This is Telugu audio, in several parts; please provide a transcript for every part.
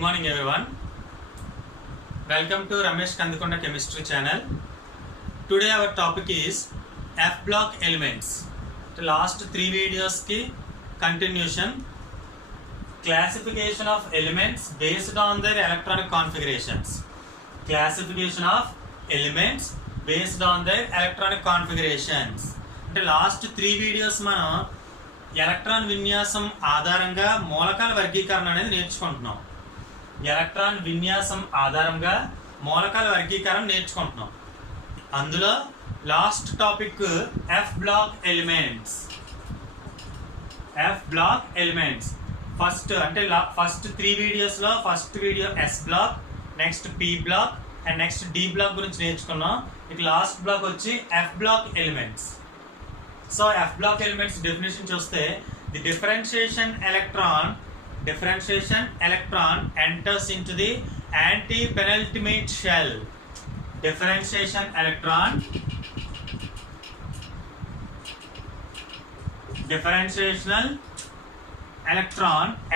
Good morning everyone. Welcome to Ramesh Kandikonda Chemistry channel. Today our topic is F block elements. The last 3 videos ki continuation. Classification of elements based on their electronic configurations. Classification of elements based on their electronic configurations. The last 3 videos మనం ఎలక్ట్రాన్ విన్యాసం ఆధారంగా మూలకాల వర్గీకరణ అనేది నేర్చుకుంటున్నాం. ఎలక్ట్రాన్ విన్యాసం ఆధారంగా మూలకాల వర్గీకరణ నేర్చుకుంటున్నాం. అందులో last topic f block elements. F block elements first అంటే ఫస్ట్ 3 వీడియోస్లో first video s block, next p block and next d block గురించి నేర్చుకున్నాం. ఇక లాస్ట్ బ్లాక్ వచ్చి f block elements. So f block elements definition చూస్తే the differentiation electron enters into the anti-penultimate shell. Differentiation electron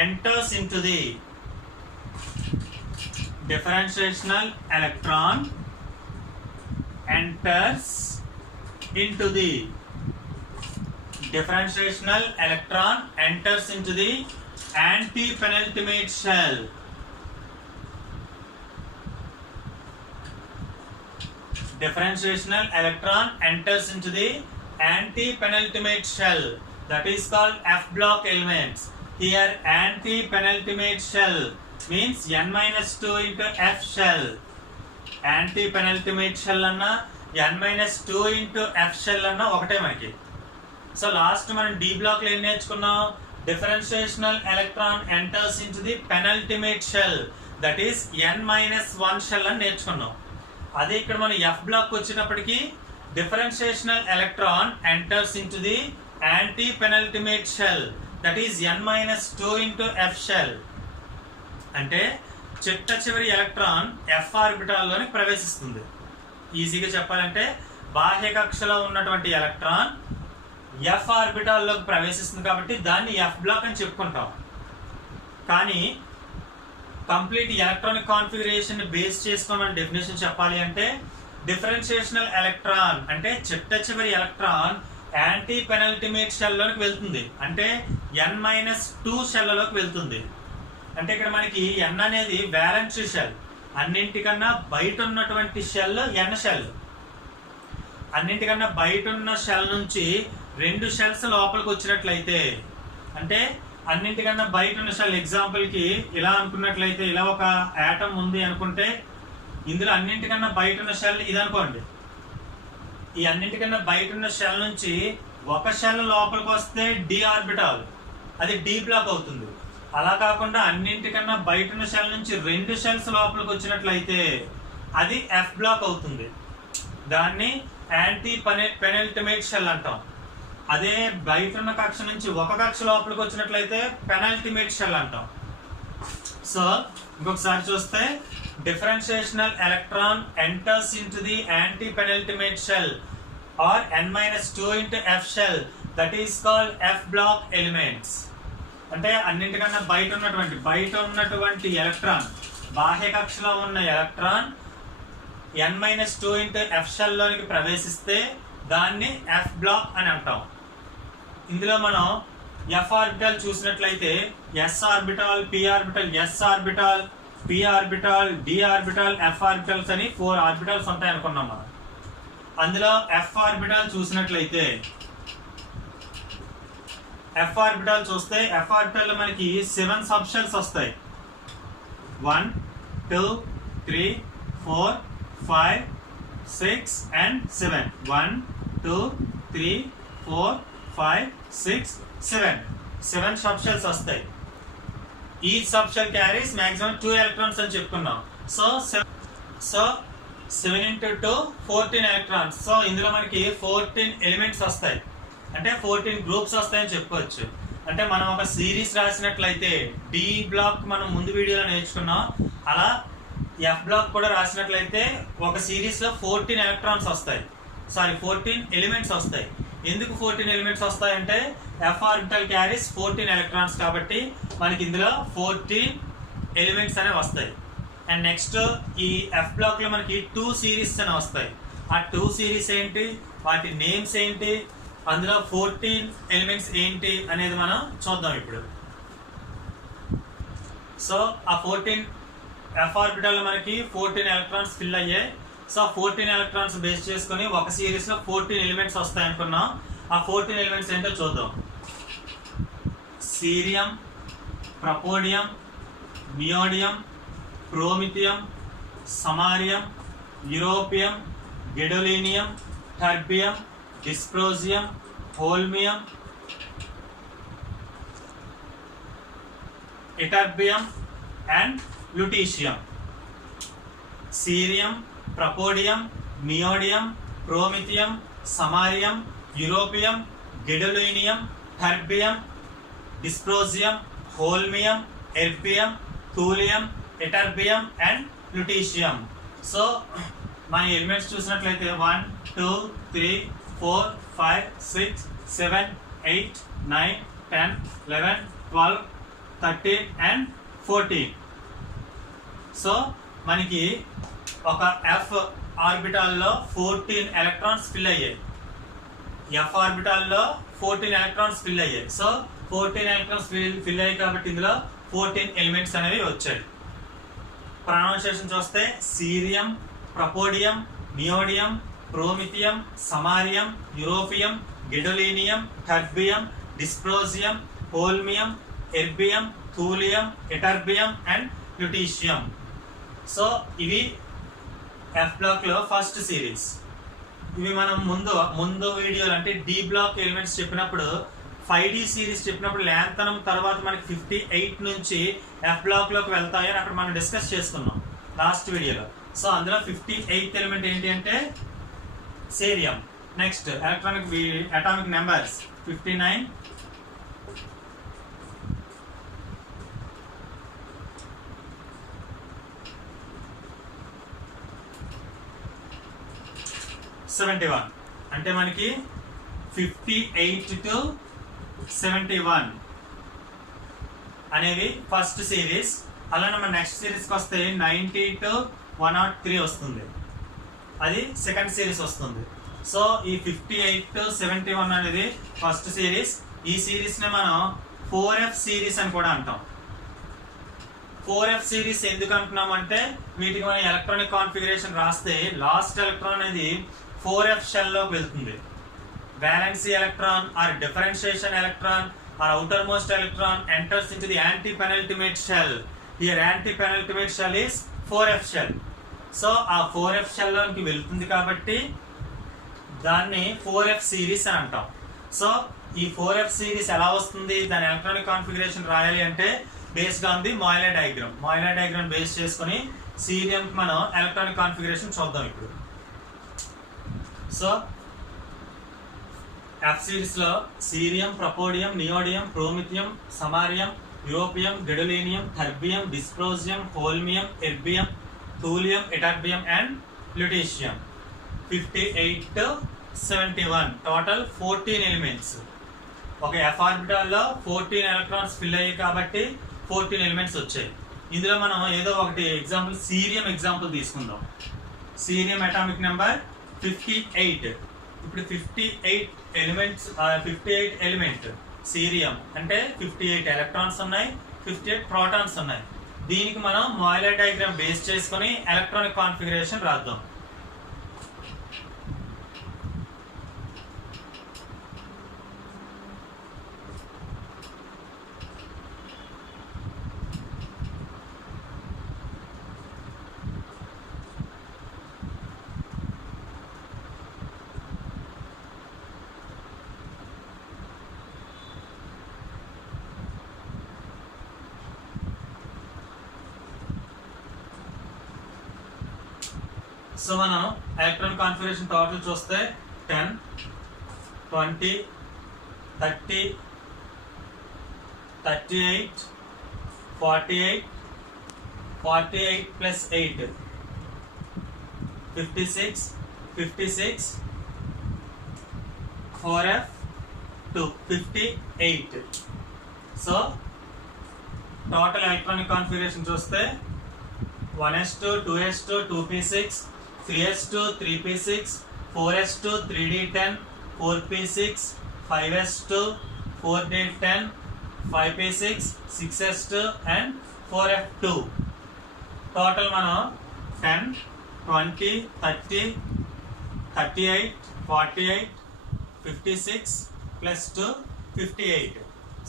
enters into the differentiational electron enters into the differentiational electron enters into the anti-penultimate shell. Differentiational electron enters into the anti-penultimate shell. That is called F block elements. Here anti-penultimate shell means n-2 into F shell. Anti-penultimate shell anna n-2 into F shell anna ఒకటే మనకి. సో లాస్ట్ మనం డి బ్లాక్ లో ఏం నేర్చుకున్నాం? Differentiating electron enters into the penultimate shell, that is n-1 shell అని నేర్చుకున్నాం. అదే ఇక్కడ మనం ఎఫ్ బ్లాక్ వచ్చినప్పటికీ differentiating electron enters into the anti penultimate shell, that is n-2 into f shell. అంటే చిట్ట చివరి ఎలక్ట్రాన్ ఎఫ్ ఆర్బిటాల్ లోనికి ప్రవేశిస్తుంది. ఈజీగా చెప్పాలంటే బాహ్య కక్షలో ఉన్నటువంటి ఎలక్ట్రాన్ ఎఫ్ ఆర్బిటాల్లోకి ప్రవేశిస్తుంది కాబట్టి దాన్ని ఎఫ్ బ్లాక్ అని చెప్పుకుంటాం. కానీ కంప్లీట్ ఎలక్ట్రానిక్ కాన్ఫిగరేషన్ బేస్ చేసుకొని మనం డెఫినేషన్ చెప్పాలి అంటే డిఫరెన్షియేషనల్ ఎలక్ట్రాన్ అంటే చిట్ట చివరి ఎలక్ట్రాన్ యాంటీ పెనల్టిమేట్ షెల్లోకి వెళ్తుంది, అంటే n-2 షెల్లోకి వెళ్తుంది. అంటే ఇక్కడ మనకి n అనేది వ్యాలెన్స్ షెల్, అన్నింటికన్నా బయట ఉన్నటువంటి షెల్ n షెల్. అన్నింటికన్నా బయట ఉన్న షెల్ నుంచి 2 షెల్స్ లోపలికి వచ్చినట్లయితే, అంటే అన్నింటికన్నా బయట ఉన్న షెల్ ఎగ్జాంపుల్కి ఇలా అనుకున్నట్లయితే, ఇలా ఒక యాటమ్ ఉంది అనుకుంటే ఇందులో అన్నింటికన్నా బయట ఉన్న షెల్ ఇది అనుకోండి. ఈ అన్నింటికన్నా బయట ఉన్న షెల్ నుంచి ఒక షెల్ లోపలికి వస్తే డి ఆర్బిటాల్, అది డి బ్లాక్ అవుతుంది. అలా కాకుండా అన్నింటికన్నా బయట ఉన్న షెల్ నుంచి 2 షెల్స్ లోపలికి వచ్చినట్లయితే అది ఎఫ్ బ్లాక్ అవుతుంది. దాన్ని యాంటీ పెనల్టిమేట్ షెల్ అంటాం. అదే బయట ఉన్న కక్ష నుంచి ఒక కక్ష లోపలికి వచ్చినట్లయితే పెనల్టిమేట్ షెల్ అంటాం. సో ఇంకొకసారి చూస్తే differentiating electron enters into the anti penultimate shell or n-2 into f shell, that is called f block elements. అంటే అన్నింటికన్నా బయట ఉన్నటువంటి ఎలక్ట్రాన్, బాహ్య కక్షలో ఉన్న electron n-2 into f shell లోనికి ప్రవేశిస్తే దాన్ని ఎఫ్ బ్లాక్ అని అంటాం. ఇందులో మనం ఎఫ్ ఆర్బిటాల్ చూసినట్లయితే s orbital, p orbital, s orbital, p orbital, d orbital, f orbitals అని 4 ఆర్బిటాల్స్ ఉంటాయి అనుకున్నాం మనం. అందులో ఎఫ్ ఆర్బిటాల్ చూసినట్లయితే ఎఫ్ ఆర్బిటాల్ చూస్తే ఎఫ్ ఆర్బిటాల్ లో మనకి 7 సబ్ షెల్స్ వస్తాయి. 1 2 3 4 5 6 and 7. 1 2 3 4 5 6 7 సబ్ షెల్స్ వస్తాయి. ఈ sub shell carries maximum 2 electrons అని చెప్పుకున్నాం. So 7 into 2 14 electrons. సో ఇందులో మనకి 14 ఎలిమెంట్స్ వస్తాయి, అంటే 14 గ్రూప్స్ వస్తాయని చెప్పుకోవచ్చు. అంటే మనం ఒక సిరీస్ రాసినట్లయితే డి బ్లాక్ మనం ముందు వీడియోలో నేర్చుకున్నాం, అలా ఎఫ్ బ్లాక్ కూడా రాసినట్లయితే ఒక సిరీస్ లో 14 ఎలక్ట్రాన్స్ వస్తాయి, 14 ఎలిమెంట్స్ వస్తాయి. ఎందుకు 14 ఎలిమెంట్స్ వస్తాయంటే ఎఫ్ ఆర్బిటల్ క్యారీస్ 14 ఎలక్ట్రాన్స్ కాబట్టి మనకి ఇందులో 14 ఎలిమెంట్స్ అనేవి వస్తాయి. అండ్ నెక్స్ట్ ఈ ఎఫ్ బ్లాక్ లో మనకి 2 సిరీస్ అనేవి వస్తాయి. ఆ 2 సిరీస్ ఏంటి, వాటి నేమ్స్ ఏంటి, అందులో 14 ఎలిమెంట్స్ ఏంటి అనేది మనం చూద్దాం ఇప్పుడు. సో ఆ 14 ఎఫ్ ఆర్బిటల్ మనకి 14 ఎలక్ట్రాన్స్ ఫిల్ అయ్యాయి. సో 14 ఎలక్ట్రాన్స్ బేస్ చేసుకుని ఒక సిరీస్ లో 14 ఎలిమెంట్స్ వస్తాయి అనుకున్నాం. ఆ 14 ఎలిమెంట్స్ ఏంటో చూద్దాం. Cerium, praseodymium, neodymium, promethium, samarium, europium, gadolinium, terbium, dysprosium, holmium, ytterbium and lutetium. Cerium, praseodymium, neodymium, promethium, samarium, europium, gadolinium, terbium, dysprosium, holmium, erbium, thulium, ytterbium and lutetium. So మన ఎలిమెంట్స్ చూసినట్లయితే 1 2 3 4 5 6 7 8 9 10 11 12 13 అండ్ 14. సో మనకి ఒక ఎఫ్ ఆర్బిటాల్లో 14 ఎలక్ట్రాన్స్ ఫిల్ అయ్యాయి. ఎఫ్ ఆర్బిటాల్లో 14 ఎలక్ట్రాన్స్ ఫిల్ అయ్యాయి. సో 14 ఎలక్ట్రాన్స్ ఫిల్ అయ్యాయి కాబట్టి ఇందులో 14 ఎలిమెంట్స్ అనేవి వచ్చాయి. ప్రొనౌన్సియేషన్ చూస్తే cerium, praseodymium, neodymium, promethium, samarium, europium, gadolinium, terbium, dysprosium, holmium, erbium, thulium, ytterbium and lutetium. So ఇవి ఎఫ్ బ్లాక్ లో ఫస్ట్ సిరీస్. ఇవి మనం ముందు వీడియోలు అంటే డి బ్లాక్ ఎలిమెంట్స్ చెప్పినప్పుడు 5D సిరీస్ చెప్పినప్పుడు ల్యాంతనం తర్వాత మనకి 58 నుంచి ఎఫ్ బ్లాక్ లోకి వెళ్తాయి అని అక్కడ మనం డిస్కస్ చేసుకున్నాం లాస్ట్ వీడియోలో. సో అందులో 58th ఎలిమెంట్ ఏంటి అంటే సీరియం. నెక్స్ట్ అటామిక్ నెంబర్స్ 59, 71 అంటే మనకి 58 to 71 అనేవి ఫస్ట్ సిరీస్. అలానే మన నెక్స్ట్ సిరీస్కి వస్తే 90 to 103 వస్తుంది, అది సెకండ్ సిరీస్ వస్తుంది. సో ఈ 58 to 71 అనేది ఫస్ట్ సిరీస్. ఈ సిరీస్ని మనం 4F సిరీస్ అని కూడా అంటాం. 4F సిరీస్ ఎందుకు అంటున్నాం అంటే వీటికి మనం ఎలక్ట్రానిక్ కాన్ఫిగరేషన్ రాస్తే లాస్ట్ ఎలక్ట్రాన్ అనేది 4F షెల్ లోకి వెళ్తుంది. Valency electron or differentiation electron or outermost electron enters into the anti-penultimate shell. Here anti-penultimate shell is 4F shell. So ఆ 4F shell లోకి వెళ్తుంది కాబట్టి దాన్ని 4F సిరీస్ అని అంటాం. సో ఈ 4F సిరీస్ ఎలా వస్తుంది, దాని ఎలక్ట్రానిక్ కాన్ఫిగరేషన్ రాయాలి అంటే based on the Moeller diagram. Moeller diagram base చేసుకుని సీరియం మనం ఎలక్ట్రానిక్ కాన్ఫిగరేషన్ చూద్దాం ఇప్పుడు. సో ఎఫ్ సిరీస్ లో cerium, praseodymium, neodymium, promethium, samarium, europium, gadolinium, terbium, dysprosium, holmium, erbium, thulium, ytterbium and lutetium. 58 to 71 total 14 elements. ఒక ఎఫ్ ఆర్బిటాల్లో 14 ఎలక్ట్రాన్స్ ఫిల్ అయ్యాయి కాబట్టి 14 ఎలిమెంట్స్ వచ్చాయి. ఇందులో మనం ఏదో ఒకటి ఎగ్జాంపుల్ సీరియం ఎగ్జాంపుల్ తీసుకుందాం. Cerium atomic number 58. ఇప్పుడు 58 ఎలిమెంట్ సీరియం అంటే 58 ఎలక్ట్రాన్స్ ఉన్నాయి, 58 ప్రోటాన్స్ ఉన్నాయి. దీనికి మనం మాయిలే డయాగ్రామ్ బేస్ చేసుకుని ఎలక్ట్రానిక్ కాన్ఫిగరేషన్ రాద్దాం. సో మనం ఎలక్ట్రాన్ కాన్ఫిగరేషన్ టోటల్ చూస్తే 10, 20, 30, 38, 48, 48 plus 8, 56, 56, 4F, 2, 58. So total electronic configuration చూస్తే 1s2 2s2 2p6 3s2 3p6 4s2 3d10 4p6 5s2 4d10 5p6 6s2 and 4f2 total మనం 10 20 30 38 48 56 plus 2 58.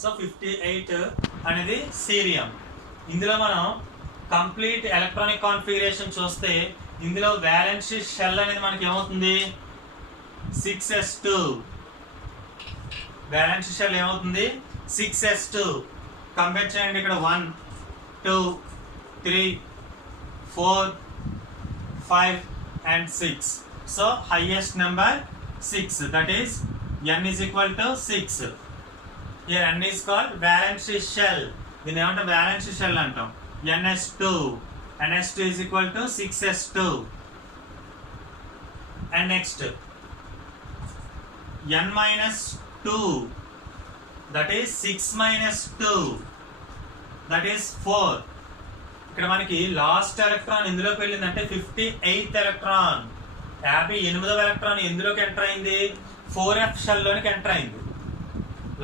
సో 58 అనేది సీరియం. ఇందులో మనం కంప్లీట్ ఎలక్ట్రానిక్ కాన్ఫిగరేషన్ చూస్తే ఇందులో వ్యాలెన్స్ షెల్ అనేది మనకి ఏమవుతుంది 6s2. వ్యాలెన్స్ షెల్ ఏమవుతుంది 6s2. కంపేర్ చేయండి, ఇక్కడ 1 2 3 4 5 and 6. So highest number 6, that is n is equal to 6. Here n is called valence shell. దీని ఏమంటే valence shell అంటాం. ns2 is equal to 6s2. And next n minus 2, that is 6 minus 2, that is 4. ఇక్కడ మనకి లాస్ట్ ఎలక్ట్రాన్ ఎందులోకి వెళ్ళిందంటే 58th ఎలక్ట్రాన్, 58వ ఎలక్ట్రాన్ ఎందులోకి ఎంటర్ అయింది 4f షెల్ లోనికి ఎంటర్ అయింది.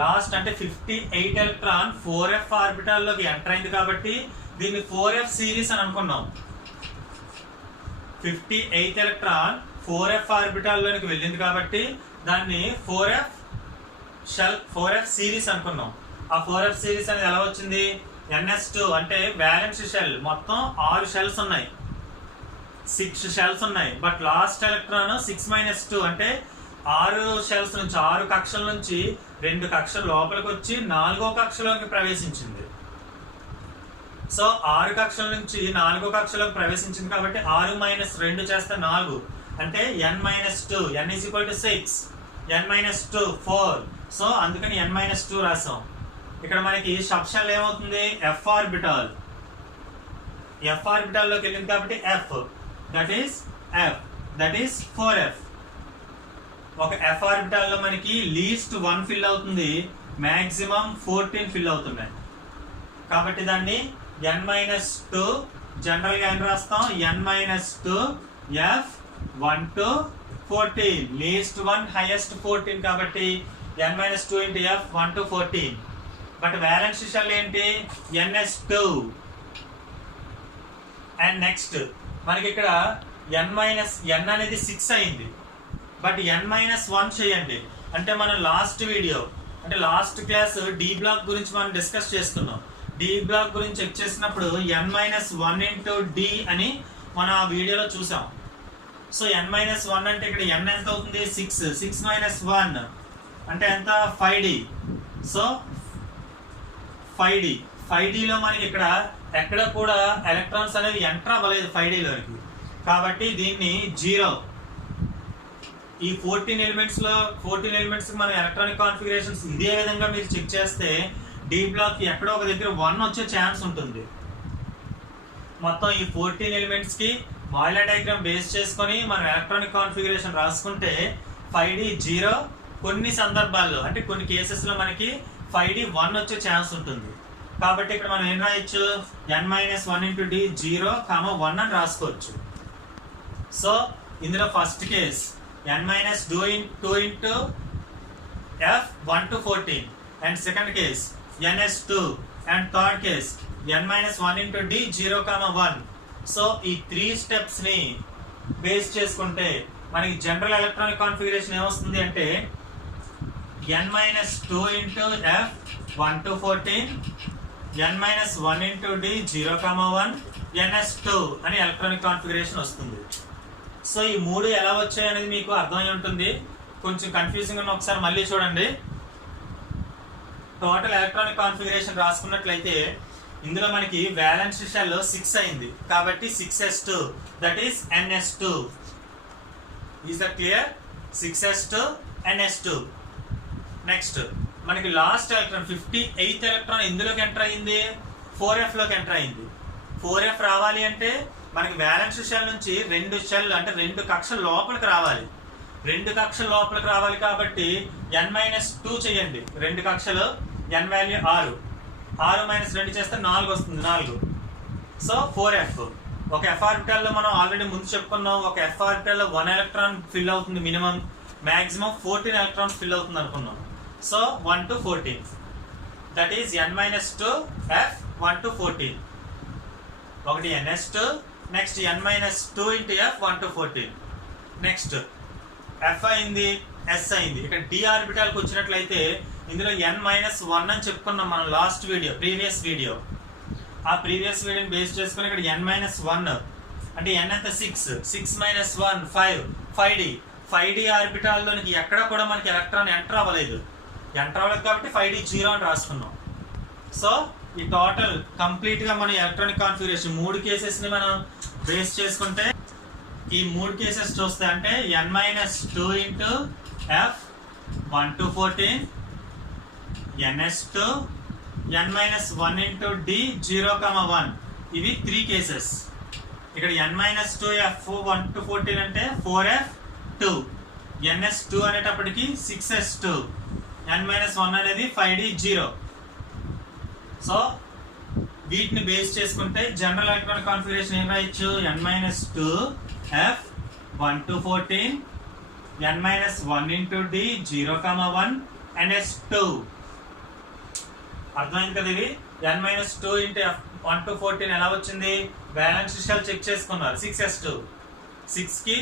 లాస్ట్ అంటే 58 ఎలక్ట్రాన్ 4f ఆర్బిటాల్ లోకి ఎంటర్ అయింది కాబట్టి దీన్ని 4f సిరీస్ అని అనుకున్నాం. 58th ఎలక్ట్రాన్ 4f ఆర్బిటాల్ లోనికి వెళ్ళింది కాబట్టి దాన్ని 4f సిరీస్ అనుకున్నాం. ఆ 4f సిరీస్ అనేది ఎలా వచ్చింది, ns2 అంటే బ్యాలెన్స్ షెల్ మొత్తం 6 షెల్స్ ఉన్నాయి, 6 షెల్స్ ఉన్నాయి. బట్ లాస్ట్ ఎలక్ట్రాన్ 6 - 2 అంటే 6 షెల్స్ నుంచి 6 కక్షల నుంచి 2 కక్షలు లోపలికి వచ్చి 4వ కక్షలోకి ప్రవేశించింది. సో 6 కక్షల నుంచి 4వ కక్షలోకి ప్రవేశించింది కాబట్టి 6 - 2 చేస్తే 4 అంటే n - 2, n is equal to 6, n - 2 4. So అందుకని n - 2 రాసాం. ఇక్కడ మనకి సబ్ షెల్ ఏమవుతుంది f ఆర్బిటాల్, f ఆర్బిటాల్ లోకి వెళ్ళింది కాబట్టి f, దట్ ఈస్ 4f. ఒక f ఆర్బిటాల్ లో మనకి లీస్ట్ 1 ఫిల్ అవుతుంది, మాక్సిమం 14 ఫిల్ అవుతున్నాయి కాబట్టి దాన్ని n - 2 జనరల్ గా ఏం రాస్తాం, n - 2 f 1 to 14, least 1 highest 14 కాబట్టి n - 2 into f 1 to 14. But valence shell ఏంటి ns2. అండ్ నెక్స్ట్ మనకి ఇక్కడ n అనేది 6 అయింది, బట్ n - 1 చేయండి. అంటే మనం లాస్ట్ వీడియో అంటే లాస్ట్ క్లాస్ డి బ్లాక్ గురించి మనం డిస్కస్ చేసుకున్నాం. డి బ్లాక్ గురించి చెక్ చేసినప్పుడు n - 1 into d అని మనం ఆ వీడియోలో చూసాం. సో n - 1 అంటే ఇక్కడ n ఎంత అవుతుంది 6, 6 - 1 అంటే ఎంత 5d. సో 5d లో మనకి ఇక్కడ ఎక్కడ కూడా ఎలక్ట్రాన్స్ అనేవి ఎంటర్ అవ్వలేదు 5d లోకి కాబట్టి దీన్ని 0. ఈ 14 ఎలిమెంట్స్ మనం ఎలక్ట్రానిక్ కాన్ఫిగరేషన్స్ ఇదే విధంగా మీరు చెక్ చేస్తే డి బ్లాక్ ఎక్కడో ఒక దగ్గర 1 వచ్చే ఛాన్స్ ఉంటుంది. మొత్తం ఈ 14 ఎలిమెంట్స్ కి బాయిలర్ డయాగ్రామ్ బేస్ చేసుకొని మనం ఎలక్ట్రానిక్ కాన్ఫిగరేషన్ రాసుకుంటే 5d 0, కొన్ని సందర్భాల్లో అంటే కొన్ని కేసెస్ లో మనకి 5d 1 వచ్చే ఛాన్స్ ఉంటుంది. కాబట్టి ఇక్కడ మనం ఏం రాయొచ్చు n - 1 into d 0, 1 అని రాసుకోవచ్చు. సో ఇందులో first case n - 2 into f 1 to 14 and second case ns2 and third case n - 1 into d 0, 1. So ఈ 3 స్టెప్స్ ని బేస్ చేసుకుంటే మనకి జనరల్ ఎలక్ట్రానిక్ కాన్ఫిగరేషన్ ఏమొస్తుంది అంటే n - 2 into f 1 to 14, n - 1 into d 0, 1, ns2 అని ఎలక్ట్రానిక్ కాన్ఫిగరేషన్ వస్తుంది. సో ఈ 3 ఎలా వచ్చాయి అనేది మీకు అర్థమై ఉంటుంది. కొంచెం కన్ఫ్యూజింగ్ ఉన్న ఒకసారి మళ్ళీ చూడండి. టోటల్ ఎలక్ట్రానిక్ కాన్ఫిగరేషన్ రాసుకున్నట్లయితే ఇందులో మనకి వ్యాలెన్స్ షెల్ 6 అయింది కాబట్టి 6s2, that is ns2. Is that clear? 6s2 ns2. Next మనకి లాస్ట్ ఎలక్ట్రాన్ 58th ఎలక్ట్రాన్ ఎందులోకి ఎంటర్ అయింది 4f లోకి ఎంటర్ అయింది. 4f రావాలి అంటే మనకి వ్యాలెన్స్ షెల్ నుంచి 2 షెల్ అంటే 2 కక్షల లోపలికి రావాలి. 2 కక్షల లోపలికి రావాలి కాబట్టి n - 2 చేయండి. 2 కక్షలు n వాల్యూ 6, 6 మైనస్ 2 చేస్తే 4 వస్తుంది, 4. So 4f. ఒక ఎఫ్ ఆర్బిటాల్లో మనం ఆల్రెడీ ముందు చెప్పుకున్నాం, ఒక ఎఫ్ ఆర్బిటాల్లో 1 ఎలక్ట్రాన్ ఫిల్ అవుతుంది మినిమం, మ్యాక్సిమం 14 ఎలక్ట్రాన్స్ ఫిల్ అవుతుంది అనుకున్నాం. So 1 to 14, that is n-2 f 1 to 14. ఒకటి ns2, next n-2 into f 1 to 14. Next f అయింది, s అయింది. ఇక్కడ d ఆర్బిటాల్కి వచ్చినట్లయితే ఇందులో n-1 అని చెప్పుకున్నాం మనం లాస్ట్ వీడియో, ప్రీవియస్ వీడియో. ఆ ప్రీవియస్ వీడియోని బేస్ చేసుకుని ఇక్కడ n-1 అంటే n అంత 6, 6 - 1 5, 5d. 5d ఆర్బిటాల్లోనికి ఎక్కడ కూడా మనకి ఎలక్ట్రాన్ ఎంటర్ అవ్వలేదు కాబట్టి 5d 0 అని రాసుకున్నాం. సో ఈ టోటల్ కంప్లీట్ గా మన ఎలక్ట్రానిక్ కాన్ఫిగరేషన్ 3 కేసెస్ ని మనం బేస్ చేసుకుంటే ఈ 3 కేసెస్ చూస్తే అంటే n-2 into f 1 to 14, ns2, n-1 into d 0, 1. ఇవి 3 కేసెస్. ఇక్కడ n-2 f 1 to 14 అంటే 4f2, ns2 అనేటప్పటికి 6s2, n-1 అనేది 5d 0. సో వీటిని బేస్ చేసుకుంటే జనరల్ ఎలక్ట్రానిక్ కాన్ఫిగరేషన్ ఏం రాయొచ్చు, n-2 f 1 to 14, n-1 into d 0, 1, ns2. అర్థమైంది కదా? ఇవి n-2 into f 1 to 14 ఎలా వచ్చింది, బ్యాలెన్స్ షెల్ చెక్ చేసుకున్నారు. 6s2, 6 కి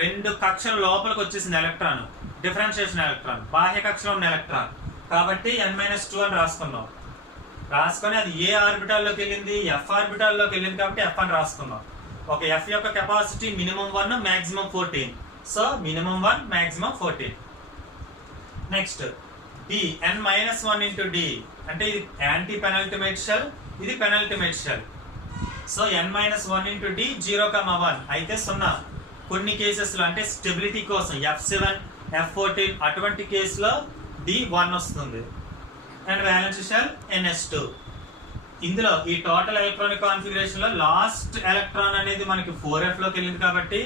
2 కక్షల లోపలికి వచ్చేసింది ఎలక్ట్రాన్, డిఫరెన్షియేషన్ ఎలక్ట్రాన్, బాహ్య కక్షలో ఉన్న ఎలక్ట్రాన్ కాబట్టి n-2 అని రాసుకున్నాం. రాసుకొని అది ఏ ఆర్బిటాల్లోకి వెళ్ళింది, ఎఫ్ ఆర్బిటాల్లోకి వెళ్ళింది కాబట్టి ఎఫ్ అని రాసుకున్నాం. ఒక ఎఫ్ యొక్క capacity minimum 1, maximum 14. So minimum 1, maximum 14. Next d, n-1 into d అంటే ఇది యాంటీ పెనల్టిమేట్ షెల్, ఇది penultimate shell. So n-1 into d 0, 1 అయితే 0. కొన్ని కేసెస్లో అంటే స్టెబిలిటీ కోసం f7, f14 అటువంటి కేసులో d 1 వస్తుంది. And valence shell ns2. ఇందులో ఈ టోటల్ ఎలక్ట్రానిక్ కాన్ఫిగరేషన్ లో లాస్ట్ ఎలక్ట్రాన్ అనేది మనకి 4f లోకి వెళ్ళింది కాబట్టి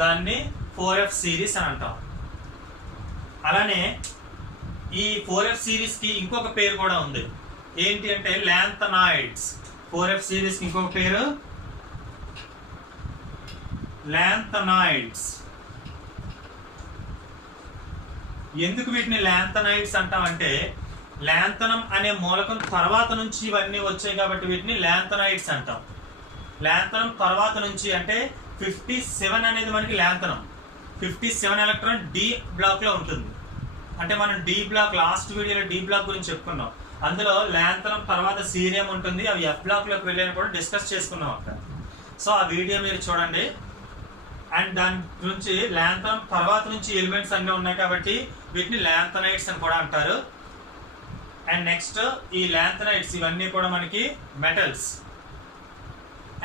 దాన్ని 4f సిరీస్ అని అంటాం. అలానే ఈ 4f సిరీస్ కి ఇంకొక పేరు కూడా ఉంది, ఏంటి అంటే లాంథనాయిడ్స్. 4f సిరీస్ కి ఇంకొక పేరు లాంథనాయిడ్స్. ఎందుకు వీటిని లాంథనాయిడ్స్ అంటామంటే లాంథనం అనే మూలకం తర్వాత నుంచి ఇవన్నీ వచ్చాయి కాబట్టి వీటిని లాంథనాయిడ్స్ అంటాం. లాంథనం తర్వాత నుంచి అంటే 57 అనేది మనకి లాంథనం. 57 ఎలక్ట్రాన్ డి బ్లాక్ లో ఉంటుంది. అంటే మనం డి బ్లాక్ లాస్ట్ వీడియోలో డి బ్లాక్ గురించి చెప్పుకున్నాం. అందులో లాంథనం తర్వాత సీరియం ఉంటుంది, అవి ఎఫ్ బ్లాక్ లోకి వెళ్ళని కూడా డిస్కస్ చేసుకున్నాం అక్కడ. సో ఆ వీడియో మీరు చూడండి. అండ్ దాని నుంచి లాంథనం తర్వాత నుంచి ఎలిమెంట్స్ అన్నీ ఉన్నాయి కాబట్టి వీటిని లాంథనైడ్స్ అని కూడా అంటారు. అండ్ నెక్స్ట్ ఈ లాంథనైడ్స్ ఇవన్నీ కూడా మనకి metals.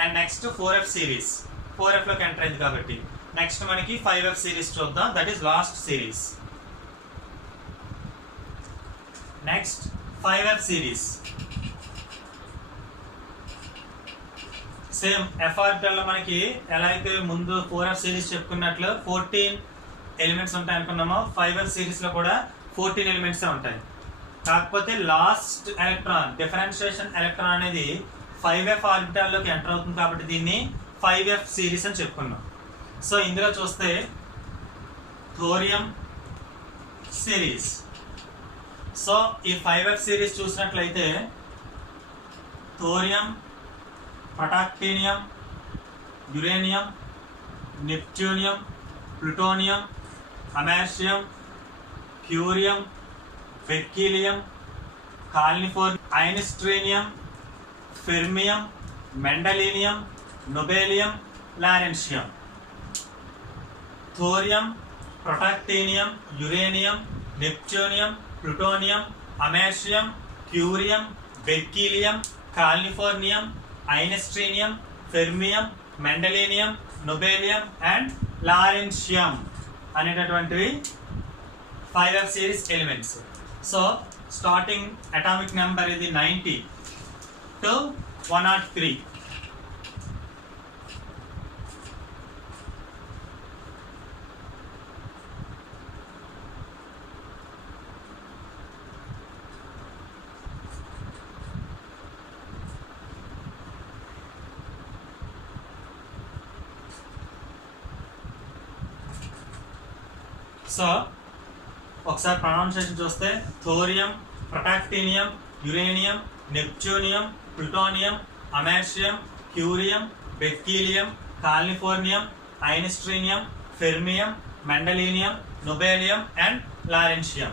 And next 4f series, 4f లోకి ఎంటర్ అయింది కాబట్టి. నెక్స్ట్ మనకి 5f సిరీస్ చూద్దాం, that is lost series. Next 5f series same F orbital లో మనకి ఎలా అయితే ముందు 4f సిరీస్ చెప్పుకున్నట్లు 14 ఎలిమెంట్స్ ఉంటాయి అనుకున్నామో 5f సిరీస్ లో కూడా 14 ఎలిమెంట్స్ ఉంటాయి. కాకపోతే లాస్ట్ ఎలక్ట్రాన్ డిఫరెన్షియేషన్ ఎలక్ట్రాన్ అనేది 5f ఆర్బిటాల్ లోకి ఎంటర్ అవుతుంది కాబట్టి దీన్ని 5f సిరీస్ అని చెప్పుకున్నాం. సో ఇందులో చూస్తే థోరియం సిరీస్. సో ఈ 5f సిరీస్ చూసినట్లయితే thorium, protactinium, uranium, neptunium, plutonium, americium, curium, berkelium, californium, einsteinium, fermium, mendelevium, nobelium, lawrencium. Thorium, protactinium, uranium, neptunium, plutonium, americium, curium, berkelium, californium, einsteinium, fermium, mendelevium, nobelium and lawrencium అనేటటువంటివి 5f series elements. So starting atomic number ఇది 90 to 103. సో ఒకసారి ప్రొనౌన్సియేషన్ చూస్తే thorium, protactinium, uranium, neptunium, plutonium, americium, curium, berkelium, californium, einsteinium, fermium, mendelevium, nobelium and lawrencium.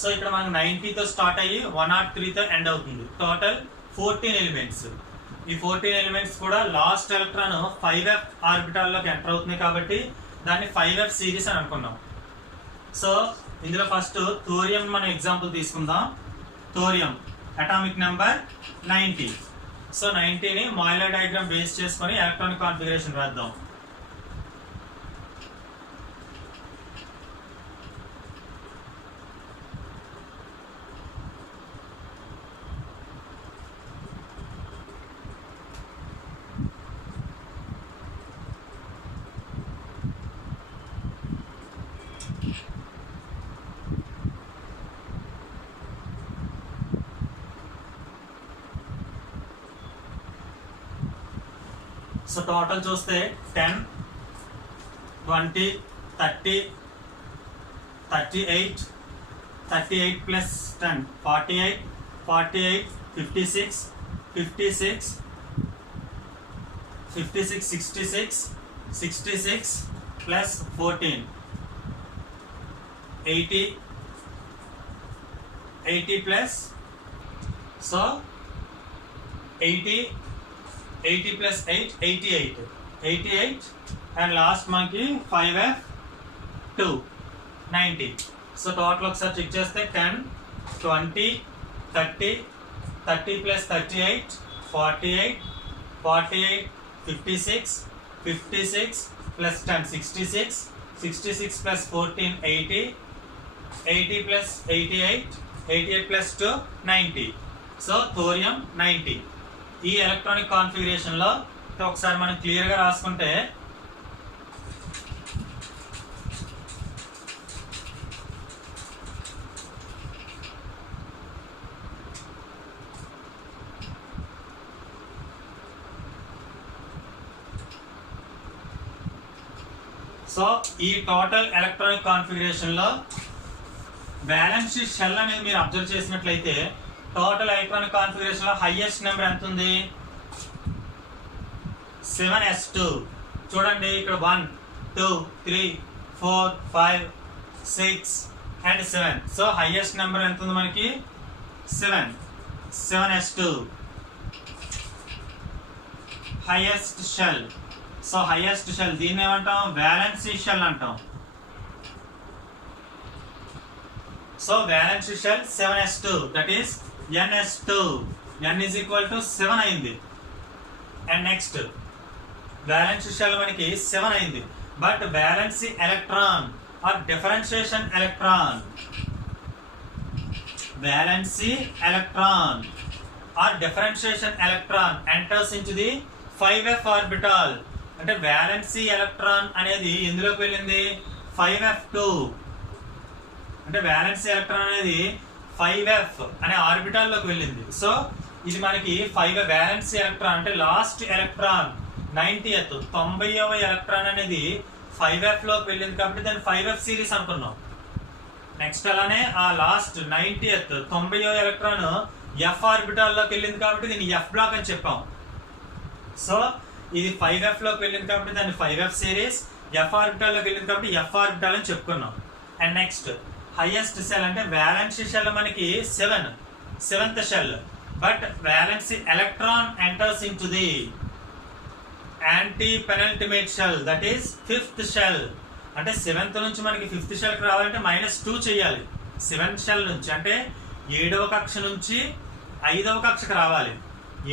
So ఇక్కడ మనకు 90తో స్టార్ట్ అయ్యి 103తో ఎండ్ అవుతుంది. Total 14 elements. ఈ 14 ఎలిమెంట్స్ కూడా లాస్ట్ ఎలక్ట్రాన్ 5f ఆర్బిటాల్లోకి ఎంటర్ అవుతుంది కాబట్టి దాన్ని 5f సిరీస్ అని అనుకున్నాం. సో ఇందులో ఫస్ట్ థోరియం మనం ఎగ్జాంపుల్ తీసుకుందాం. Thorium atomic number 90. సో 90ని మాయిలర్ డయాగ్రామ్ బేస్ చేసుకొని ఎలక్ట్రానిక్ కాన్ఫిగరేషన్ రాద్దాం. సో టోటల్ చూస్తే 10, 20, 30, 38, 38 plus 10 48, 48, 56, 56, 56, 66, 66 plus 14 80, 80 plus so 80 plus 8 88 88 and last మనకి 5f 2 90. సో టోటల్ ఒకసారి చెక్ చేస్తే 10 20 30 30 plus 38 48 48 56 56 plus 10 66 66 plus 14 80 80 plus 88 88 plus 2 90. So thorium 90. ఈ ఎలక్ట్రానిక్ కాన్ఫిగరేషన్ లో ఒకసారి మనం క్లియర్ గా రాసుకుంటే సో ఈ టోటల్ ఎలక్ట్రానిక్ కాన్ఫిగరేషన్ లో బ్యాలెన్స్ షెల్ అనేది మీరు అబ్జర్వ్ చేసినట్లయితే టోటల్ ఎలక్ట్రానిక్ కాన్ఫిగరేషన్ లో హైయెస్ట్ నెంబర్ ఎంత ఉంది? 7s2. చూడండి ఇక్కడ 1 2 3 4 5 6 అండ్ 7. సో హైయెస్ట్ నెంబర్ ఎంత ఉంది మనకి? 7s2 highest shell. So highest shell దీన్ని ఏమంటాం? వ్యాలెన్సీ షెల్ అంటాం. So valency shell 7s2 that is ns2. n is equal to 7 అయింది. అండ్ నెక్స్ట్ బ్యాలెన్స్ షెల్ మనకి 7 అయింది. But valency electron or differentiation electron valency electron or differentiation electron enters into the 5f orbital. అంటే బ్యాలెన్సీ ఎలక్ట్రాన్ అనేది ఎందులోకి వెళ్ళింది? 5f2. అంటే బ్యాలెన్సీ ఎలక్ట్రాన్ అనేది 5f అనే ఆర్బిటాల్ లోకి వెళ్ళింది. సో ఇది మనకి 5 బ్యాలెన్సీ ఎలక్ట్రాన్ అంటే లాస్ట్ ఎలక్ట్రాన్ 90th 90వ ఎలక్ట్రాన్ అనేది 5f లోకి వెళ్ళింది కాబట్టి దాన్ని 5f సిరీస్ అనుకున్నాం. నెక్స్ట్ అలానే ఆ లాస్ట్ 90th 90వ ఎలక్ట్రాన్ f ఆర్బిటాల్ లోకి వెళ్ళింది కాబట్టి దీన్ని f బ్లాక్ అని చెప్పాం. సో ఇది 5f లోకి వెళ్ళింది కాబట్టి దాన్ని 5f సిరీస్, f ఆర్బిటాల్ లోకి వెళ్ళింది కాబట్టి f ఆర్బిటాల్ అని చెప్పుకున్నాం. అండ్ నెక్స్ట్ హైయెస్ట్ షెల్ అంటే వ్యాలెన్సీ షెల్ మనకి 7th shell. But valency electron enters into the anti penultimate shell that is 5th shell. అంటే 7th నుంచి మనకి 5th షెల్కి రావాలంటే -2 చేయాలి. 7th షెల్ నుంచి అంటే 7వ కక్ష నుంచి 5వ కక్షకు రావాలి.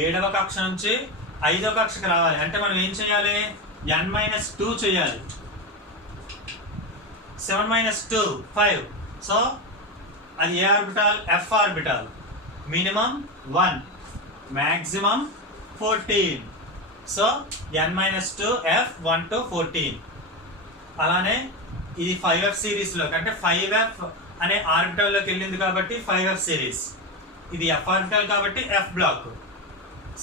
7వ కక్ష నుంచి 5వ కక్షకు రావాలి అంటే మనం ఏం చేయాలి? n-2 చేయాలి. 7 - 2 5. సో అది ఏ orbital? f orbital. Minimum 1, maximum 14. So n-2 f 1 to 14. అలానే ఇది 5f సిరీస్ లోకి అంటే 5f అనే ఆర్బిటాల్ లోకి వెళ్ళింది కాబట్టి 5f సిరీస్. ఇది f ఆర్బిటాల్ కాబట్టి f block.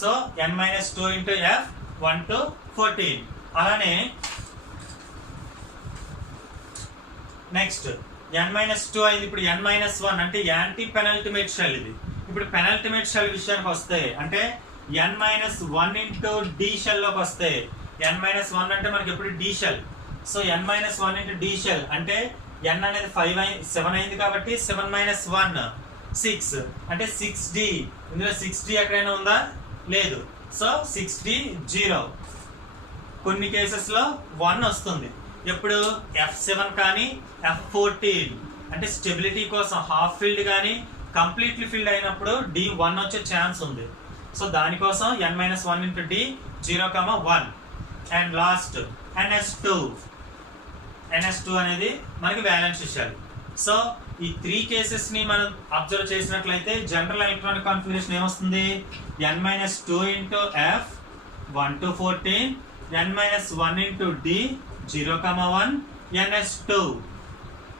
So n-2 into f 1 to 14. అలానే నెక్స్ట్ n-2 అయింది. ఇప్పుడు n-1 అంటే యాంటీ పెనల్టిమేట్ షెల్. ఇది ఇప్పుడు పెనల్టిమేట్ షెల్ విషయానికి వస్తే అంటే n-1 ఇంటూ డి షెల్ లోకి వస్తే n-1 అంటే మనకి ఎప్పుడు d shell. So n-1 into d shell అంటే n అనేది 7 అయింది కాబట్టి 7 - 1 6 అంటే 6d. ఇందులో 6d ఎక్కడైనా ఉందా? లేదు. So 6d 0. కొన్ని కేసెస్ లో 1 వస్తుంది. ఎప్పుడు F7 కానీ F14 అంటే స్టెబిలిటీ కోసం హాఫ్ ఫీల్డ్ కానీ కంప్లీట్లీ ఫీల్డ్ అయినప్పుడు D1 వచ్చే ఛాన్స్ ఉంది. సో దానికోసం n-1 into D 0,1. And last NS2 అనేది మనకి వ్యాలెన్స్ షెల్. సో ఈ 3 కేసెస్ ని మనం అబ్జర్వ్ చేసినట్లయితే జనరల్ ఎలక్ట్రానిక్ కాన్ఫిగరేషన్ ఏమొస్తుంది? n-2 into F 1 to 14, n-1 into D 0,1, NS2.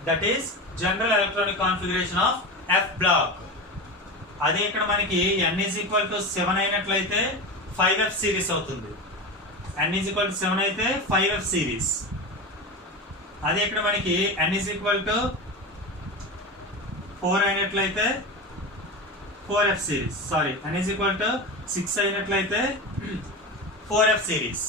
That is general electronic configuration of F block. అదే ఇక్కడ మనకి n = 7 అయినట్లయితే 5F సిరీస్ అవుతుంది. n = 7 అయితే 5F సిరీస్. అదే ఇక్కడ మనకి n = 4 అయినట్లయితే 4F సిరీస్. సారీ, n = 6 అయినట్లయితే 4F సిరీస్.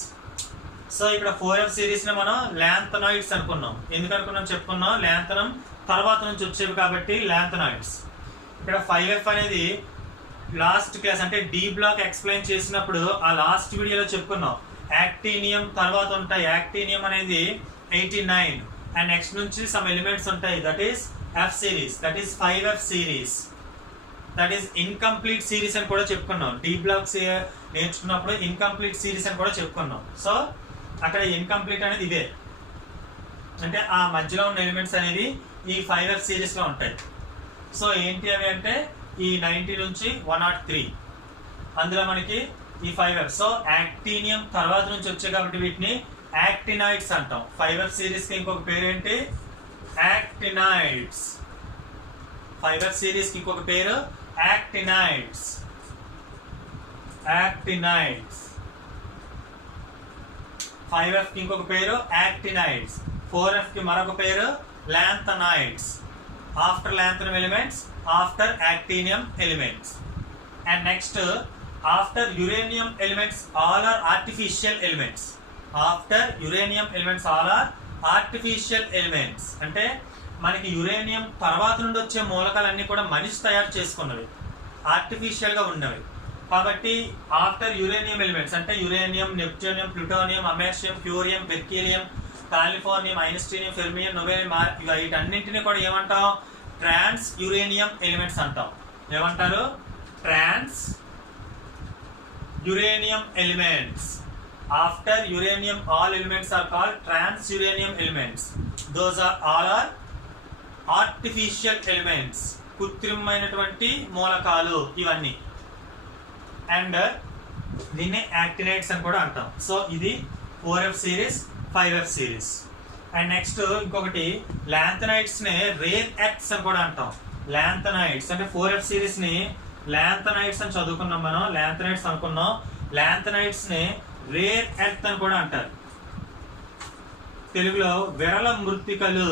సో ఇక్కడ 4F సిరీస్ ని మనం లాంథనాయిడ్స్ అనుకున్నాం. ఎందుకు అనుకున్నాం చెప్పుకున్నాం. లాంథనం తర్వాత నుంచి వచ్చేవి కాబట్టి లాంథనాయిడ్స్. ఇక్కడ 5F అనేది లాస్ట్ క్లాస్ అంటే డి బ్లాక్ ఎక్స్ప్లెయిన్ చేసినప్పుడు ఆ లాస్ట్ వీడియోలో చెప్పుకున్నాం. యాక్టీనియం తర్వాత ఉంటాయి. యాక్టీనియం అనేది 89 అండ్ నెక్స్ట్ నుంచి సమ్ ఎలిమెంట్స్ ఉంటాయి. That is F series. That is 5F series. That is incomplete series అని కూడా చెప్పుకున్నాం. డి బ్లాక్స్ నేర్చుకున్నప్పుడు ఇన్కంప్లీట్ సిరీస్ అని కూడా చెప్పుకున్నాం. సో అక్కడ ఇన్కంప్లీట్ అనేది ఇదే, అంటే ఆ మధ్యలో ఉన్న ఎలిమెంట్స్ అనేది ఈ 5F సిరీస్ లో ఉంటాయి. సో ఏంటి అవి అంటే ఈ 90 నుంచి 103 అందులో మనకి ఈ 5F. సో యాక్టీనియం తర్వాత నుంచి వచ్చాయి కాబట్టి వీటిని యాక్టినాయిడ్స్ అంటాం. 5F సిరీస్ కి ఇంకొక పేరు ఏంటి? యాక్టినాయిడ్స్. 5F సిరీస్ కి ఇంకొక పేరు యాక్టినాయిడ్స్. యాక్టినాయిడ్స్. 5F కి ఇంకొక పేరు యాక్టినాయిడ్స్. 4F కి మరొక పేరు lanthanoids. After lanthanum elements, after actinium elements. And next after uranium elements all are artificial elements. After uranium elements all are artificial elements అంటే మనకి యురేనియం తర్వాత నుండి వచ్చే మూలకాలన్నీ కూడా మనిషి తయారు చేసుకున్నవి, ఆర్టిఫిషియల్ గా ఉన్నవి. కాబట్టి ఆఫ్టర్ యురేనియం ఎలిమెంట్స్ అంటే uranium, neptunium, plutonium, americium, curium, berkelium, californium, einsteinium, fermium, nobelium, వీటన్నింటినీ కూడా ఏమంటాం? ట్రాన్స్ యురేనియం ఎలిమెంట్స్ అంటాం. ఏమంటారు? Transuranium elements. After uranium all elements are called transuranium elements. Those are all are artificial elements, కృత్రిమైనటువంటి మూలకాలు ఇవన్నీ. అండ్ దీన్ని యాక్టినైడ్స్ అని కూడా అంటాం. సో ఇది 4F series, 5F series. And next ఇంకొకటి లాంథనాయిడ్స్ ని రేర్ ఎర్త్స్ అని కూడా అంటాం. లాంథనాయిడ్స్ అంటే 4F సిరీస్ ని లాంథనాయిడ్స్ అని చదువుకున్నాం మనం, లాంథనాయిడ్స్ అనుకున్నాం. లాంథనాయిడ్స్ ని రేర్ ఎర్త్ అని కూడా అంటారు. తెలుగులో విరళ మృత్తికలు.